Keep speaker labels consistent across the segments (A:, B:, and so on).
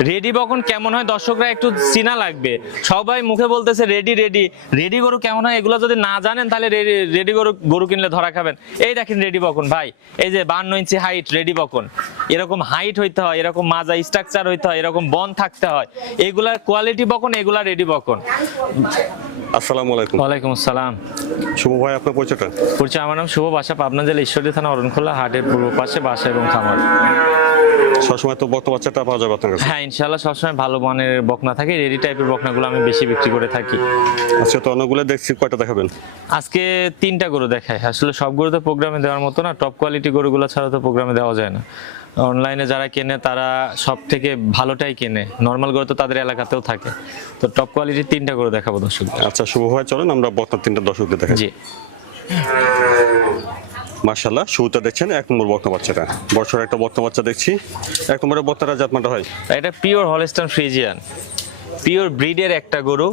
A: Ready বকন কেমন হয়? দর্শকরা একটু চিনা লাগবে। সবাই মুখে বলতেছে রেডি রেডি রেডি গরু কেমন হয়? এগুলো যদি না জানেন তাহলে রেডি গরু গরু কিনলে ধরা খাবেন। এই দেখেন রেডি বকন ভাই। এই যে বান্ন ইঞ্চি হাইট রেডি বকন। এরকম হাইট হইতে হয় এরকম মাজা স্ট্রাকচার হইতে হয় এরকম বন থাকতে হয়। এগুলার কোয়ালিটি বকন এগুলা রেডি বকন।
B: আসসালামু আলাইকুম।
A: ওয়ালাইকুম আসসালাম।
B: শুভ ভাই আপনার পরিচয়টা?
A: পরিচয় আমার নাম শুভ বাসা পাবনা জেলা ঈশ্বরদী থানা অরণখোলা হাটের পূর্ব পাশে বাসা এবং খামার।
B: সবসময় তো বর্তমান বাচ্চাটা পাওয়া যাবে আপনার কাছে?
A: হ্যাঁ ইনশাল্লাহ সবসময় ভালো মানের বকনা থাকে রেডি টাইপের বকনাগুলো আমি বেশি বিক্রি করে থাকি।
B: আজকে তো অনেকগুলো দেখছি কয়টা দেখাবেন?
A: আজকে তিনটা গরু দেখায় আসলে সব গরু তো প্রোগ্রামে দেওয়ার মতো না টপ কোয়ালিটি গরুগুলো ছাড়া তো প্রোগ্রামে দেওয়া যায় না। অনলাইনে যারা কেনে তারা সব থেকে ভালোটাই কেনে। নর্মাল গরু তো তাদের এলাকাতেও থাকে। তো টপ কোয়ালিটির তিনটা গরু দেখাবো দর্শক
B: আচ্ছা শুভ ভাই চলেন আমরা বর্তমান তিনটা দর্শকদের দেখাই।
A: জি।
B: মার্শাল্লাহ শুরুতে দেখছেন এক নম্বর বর্তমান বাচ্চাটা। বছর একটা বর্তমান বাচ্চা দেখছি। এক নম্বরের বর্তারা জাতমাটা হয়
A: এটা পিওর হলস্টান ফ্রিজিয়ান পিওর ব্রিডের একটা গরু।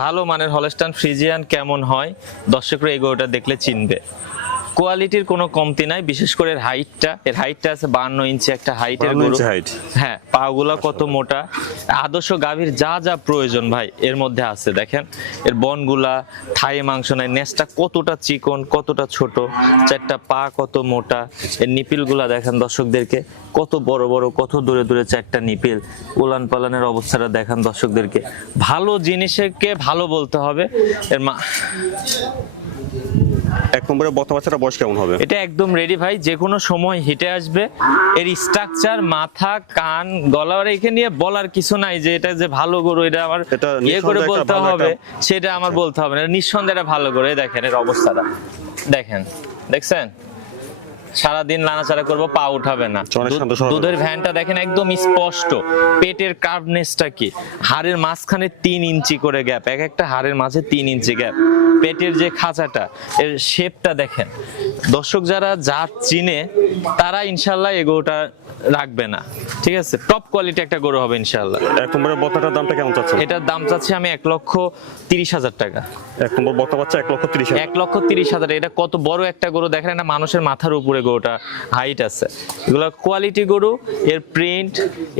A: ভালো মানের হলস্টান ফ্রিজিয়ান কেমন হয়, দর্শকরা এই গরুটা দেখলে চিনবে। কোয়ালিটির কোনো কমতি নাই বিশেষ করে এর হাইটটা এর হাইটটা আছে বান্ন ইঞ্চি একটা হাইটের
B: 52
A: গরু। হ্যাঁ পাগুলা কত মোটা। আদর্শ গাভীর যা যা প্রয়োজন ভাই এর মধ্যে আছে দেখেন। এর বনগুলা থাই মাংস নাই নেসটা কতটা চিকন কতটা ছোট চারটা পা কত মোটা। এর নিপিলগুলা দেখেন দর্শকদেরকে কত বড় বড় কত দূরে দূরে চারটা নিপিল। উলান পালানের অবস্থাটা দেখান দর্শকদেরকে। ভালো জিনিসকে ভালো বলতে হবে। এর মা
B: এক নম্বরের বর্তমান বাচ্চাটা বয়স কেমন হবে?
A: এটা একদম রেডি ভাই যে কোনো সময় হিটে আসবে। এর স্ট্রাকচার মাথা কান গলা রেখে নিয়ে বলার কিছু নাই যে এটা যে ভালো গরু এটা আমার ইয়ে করে বলতে হবে সেটা আমার বলতে হবে না। নিঃসন্দেহে এটা ভালো করে দেখেন এর অবস্থাটা। দেখেন দেখছেন? সারাদিন লানাচাড়া করব পা উঠাবে না।
B: স্বভাবের।
A: দুধের ভ্যানটা দেখেন একদম স্পষ্ট। পেটের কার্ভনেসটা কি? হাড়ের মাঝখানে তিন ইঞ্চি করে গ্যাপ এক একটা হাড়ের মাঝে তিন ইঞ্চি গ্যাপ পেটের যে খাঁচাটা এর শেপটা দেখেন। দর্শক যারা যা চিনে তারা ইনশাল্লাহ এগোটা রাখবে না। ঠিক আছে? টপ কোয়ালিটি একটা গরু হবে ইনশাল্লাহ
B: এক নম্বরের বর্তাটার দামটা কেমন চাচ্ছেন?
A: এটার দাম চাচ্ছি আমি এক লক্ষ তিরিশ হাজার টাকা।
B: এক নম্বর বর্তমান বাচ্চা এক লক্ষ তিরিশ।
A: এক লক্ষ তিরিশ হাজার। এটা কত বড় একটা গরু দেখেন না মানুষের মাথার উপরে গরুটা হাইট আছে। এগুলো কোয়ালিটি গরু এর প্রিন্ট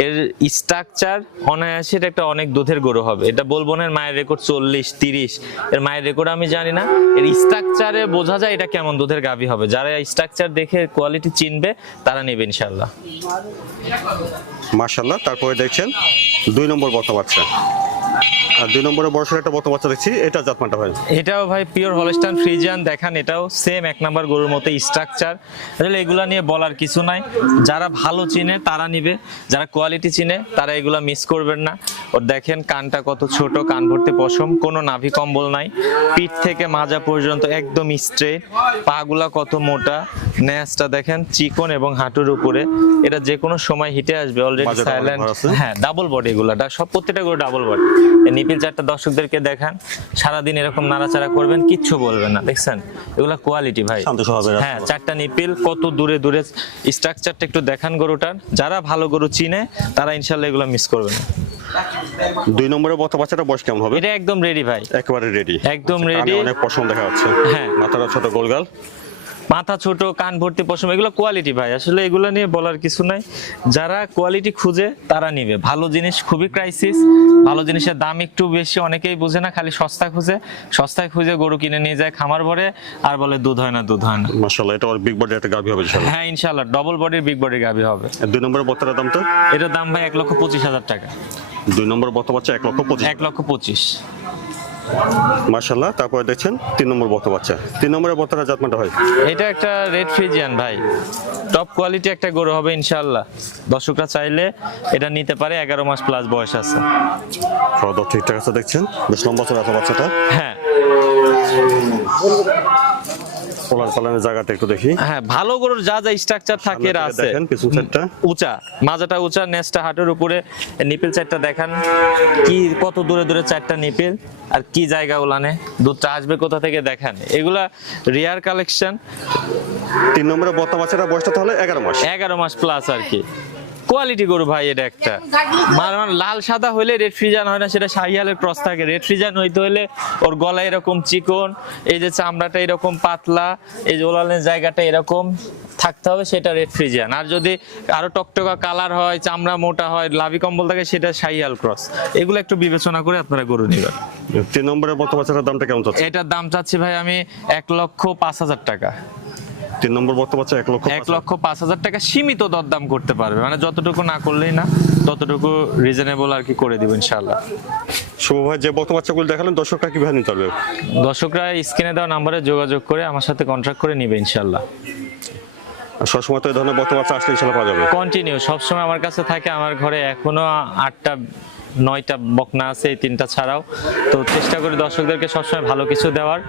A: এর স্ট্রাকচার অনায়াসে এটা একটা অনেক দুধের গরু হবে। এটা বলব না মায়ের রেকর্ড চল্লিশ তিরিশ। এর মায়ের রেকর্ড আমি জানি না। এর স্ট্রাকচারে বোঝা যায় এটা কেমন দুধের গাভী হবে। যারা স্ট্রাকচার দেখে কোয়ালিটি চিনবে তারা নেবে ইনশাল্লাহ
B: মার্শাল্লাহ তারপরে দেখছেন দুই নম্বর বর্তমান বাচ্চা। আর দুই নম্বরের বয়সের একটা বর্তমান বাচ্চা দেখছি এটা জাতমানটা হয়
A: এটাও ভাই পিওর হলস্টান ফ্রিজিয়ান দেখান এটাও সেম এক নাম্বার গরুর মতো স্ট্রাকচার আসলে এগুলা নিয়ে বলার কিছু নাই। যারা ভালো চিনে তারা নিবে। যারা কোয়ালিটি চিনে তারা এগুলা মিস করবেন না। ওর দেখেন কানটা কত ছোট কান ভর্তি পশম কোনো নাভি কম্বল নাই। পিঠ থেকে মাজা পর্যন্ত একদম স্ট্রেট পাগুলা কত মোটা। ন্যাসটা দেখেন চিকন এবং হাঁটুর উপরে। এটা যে কোনো সময় হিটে আসবে অলরেডি সাইলেন্ট হ্যাঁ ডাবল বডি এগুলা সব প্রত্যেকটা গরু ডাবল বডি নিপিল চারটা দর্শকদেরকে দেখান। সারাদিন এরকম নাড়াচাড়া করবেন কিচ্ছু বলবেন না দেখছেন? এগুলা কোয়ালিটি ভাই। হ্যাঁ চারটা নিপিল কত দূরে দূরে স্ট্রাকচারটা একটু দেখান গরুটার। যারা ভালো গরু চিনে তারা ইনশাল্লাহ এগুলো মিস করবে না।
B: দুই নম্বরের বর্তমান বাচ্চাটা বয়স কেমন হবে?
A: এটা একদম রেডি ভাই।
B: একেবারে রেডি
A: একদম
B: কানে
A: ready।
B: অনেক পশম দেখা যাচ্ছে।
A: হ্যাঁ।
B: মাথাটা ছোট গোলগাল।
A: মাথা ছোট কান ভর্তি পশম এগুলো কোয়ালিটি ভাই। আসলে এগুলো নিয়ে বলার কিছু নাই। যারা কোয়ালিটি খুঁজে তারা নিবে। ভালো জিনিস খুবই ক্রাইসিস ভালো জিনিসের দাম একটু বেশি অনেকেই বুঝে না খালি সস্তা খুঁজে। সস্তায় খুঁজে গরু কিনে নিয়ে যায় খামার ভরে আর বলে দুধ হয় না দুধ হয় না।
B: মার্শাল্লাহ এটা বিগ বডি একটা গাভি হবে ইনশাল্লাহ
A: হ্যাঁ ইনশাল্লাহ ডবল বডির বিগ বডির গাভি হবে।
B: আর দুই নম্বরের বর্তার দাম তো?
A: এটার দাম ভাই এক লক্ষ পঁচিশ হাজার টাকা।
B: দুই নম্বর বর্তমান বাচ্চা এক লক্ষ পঁচিশ।
A: এক লক্ষ পঁচিশ।
B: মার্শাল্লাহ তারপরে দেখছেন তিন নম্বর বত বাচ্চা। তিন নম্বরের বর্তারা জাতমাটা হয়।
A: এটা একটা রেড ফ্রিজিয়ান ভাই। টপ কোয়ালিটি একটা গরু হবে ইনশাল্লাহ দর্শকরা চাইলে এটা নিতে পারে এগারো মাস প্লাস বয়স আছে।
B: খাওয়া দাওয়া ঠিকঠাক আছে দেখছেন? বেশ লম্বা চলে আছে বাচ্চাটা।
A: হ্যাঁ।
B: পোলার পালানের জায়গাটা একটু দেখি।
A: হ্যাঁ ভালো গরুর যা যা স্ট্রাকচার থাকে এর আছে।
B: দেখেন পিছন সাইডটা
A: উঁচা মাজাটা উঁচা নেসটা হাটের উপরে। নিপিল চারটা দেখান। কি কত দূরে দূরে চারটা নিপিল? আর কি জায়গা ওলানে? দুধটা আসবে কোথা থেকে দেখান। এগুলা রিয়ার কালেকশন
B: তিন নম্বরে বর্তমান বাচ্চাটা বয়সটা তাহলে এগারো মাস।
A: এগারো মাস প্লাস আর কি। কোয়ালিটি গরু ভাই এটা একটা। মানে মানে লাল সাদা হলে রেড ফ্রিজান হয় না সেটা শাহিয়ালের ক্রস থাকে। রেড ফ্রিজান হইতে হলে ওর গলা এরকম চিকন এই যে চামড়াটা এরকম পাতলা এই যে ওলালের জায়গাটা এরকম থাকতে হবে সেটা রেড ফ্রিজিয়ান আর যদি আরও টকটকা কালার হয় চামড়া মোটা হয় লাভি কম্বল থাকে সেটা শাহিয়াল ক্রস এগুলো একটু বিবেচনা করে আপনারা গরু নেবেন।
B: তিন নম্বরের বর্তমান বাচ্চাটার দামটা কেমন চাচ্ছে?
A: এটার দাম চাচ্ছি ভাই আমি এক লক্ষ পাঁচ হাজার টাকা।
B: তিন নম্বর বর্তমান বাচ্চা এক লক্ষ
A: এক লক্ষ পাঁচ হাজার টাকা সীমিত দরদাম করতে পারবে। মানে যতটুকু না করলেই না ততটুকু রিজনেবল আর কি করে দিব ইনশাল্লাহ
B: শুভ ভাই যে বর্তমান বাচ্চাগুলো দেখালেন দর্শকরা কীভাবে নিতে পারবে?
A: দর্শকরা স্ক্রিনে দেওয়া নাম্বারে যোগাযোগ করে আমার সাথে কন্ট্রাক্ট করে নিবে ইনশাল্লাহ
B: সবসময় তো এই ধরনের বর্তমান আসলে ইনশাল্লাহ পাওয়া যাবে।
A: কন্টিনিউ সবসময় আমার কাছে থাকে আমার ঘরে এখনও আটটা নয়টা বকনা আছে এই তিনটা ছাড়াও। তো চেষ্টা করি দর্শকদেরকে সবসময় ভালো কিছু দেওয়ার।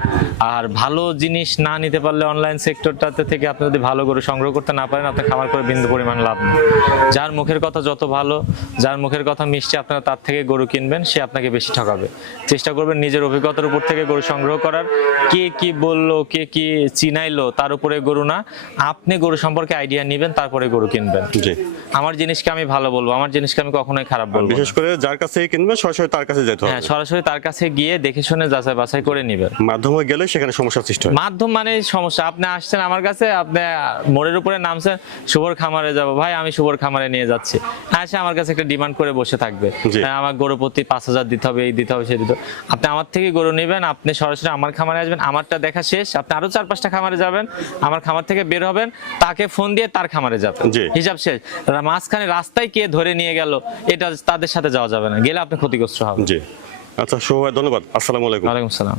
A: আর ভালো জিনিস না নিতে পারলে অনলাইন সেক্টরটাতে থেকে আপনি যদি ভালো গরু সংগ্রহ করতে না পারেন আপনি খামার করে বিন্দু পরিমাণ লাভ নেই। যার মুখের কথা যত ভালো যার মুখের কথা মিষ্টি আপনারা তার থেকে গরু কিনবেন সে আপনাকে বেশি ঠকাবে। চেষ্টা করবেন নিজের অভিজ্ঞতার উপর থেকে গরু সংগ্রহ করার। কে কি বলল কে কি চিনাইলো তার উপরে গরু না। আপনি গরু সম্পর্কে আইডিয়া নেবেন তারপরে গরু কিনবেন। আমার জিনিসকে আমি ভালো বলব আমার জিনিসকে আমি কখনোই খারাপ বলব।
B: বিশেষ করে যার কাছে কিনবে সরাসরি তার কাছে যেতে হবে।
A: হ্যাঁ সরাসরি তার কাছে গিয়ে দেখে শুনে যাচাই বাছাই করে নিবেন
B: মাধ্যমে গেলে সেখানে সমস্যার সৃষ্টি হয়।
A: মাধ্যম মানে সমস্যা। আপনি আসছেন আমার কাছে আপনি মোড়ের উপরে নামছেন শুভর খামারে যাব। ভাই আমি শুভর খামারে নিয়ে যাচ্ছি। আসে আমার কাছে একটা ডিমান্ড করে বসে থাকবে। হ্যাঁ, আমার গরু প্রতি পাঁচ হাজার দিতে হবে এই দিতে হবে সে দিতে হবে। আপনি আমার থেকে গরু নেবেন আপনি সরাসরি আমার খামারে আসবেন আমারটা দেখা শেষ। আপনি আরও চার পাঁচটা খামারে যাবেন আমার খামার থেকে বের হবেন তাকে ফোন দিয়ে তার খামারে যাবেন। হিসাব শেষ। মাঝখানে রাস্তায় কে ধরে নিয়ে গেল এটা তাদের সাথে যাওয়া যাবে না গেলে আপনি ক্ষতিগ্রস্ত হবেন।
B: জি। আচ্ছা শুভ ধন্যবাদ। আসসালামু আলাইকুম।
A: ওয়ালাইকুম সালাম।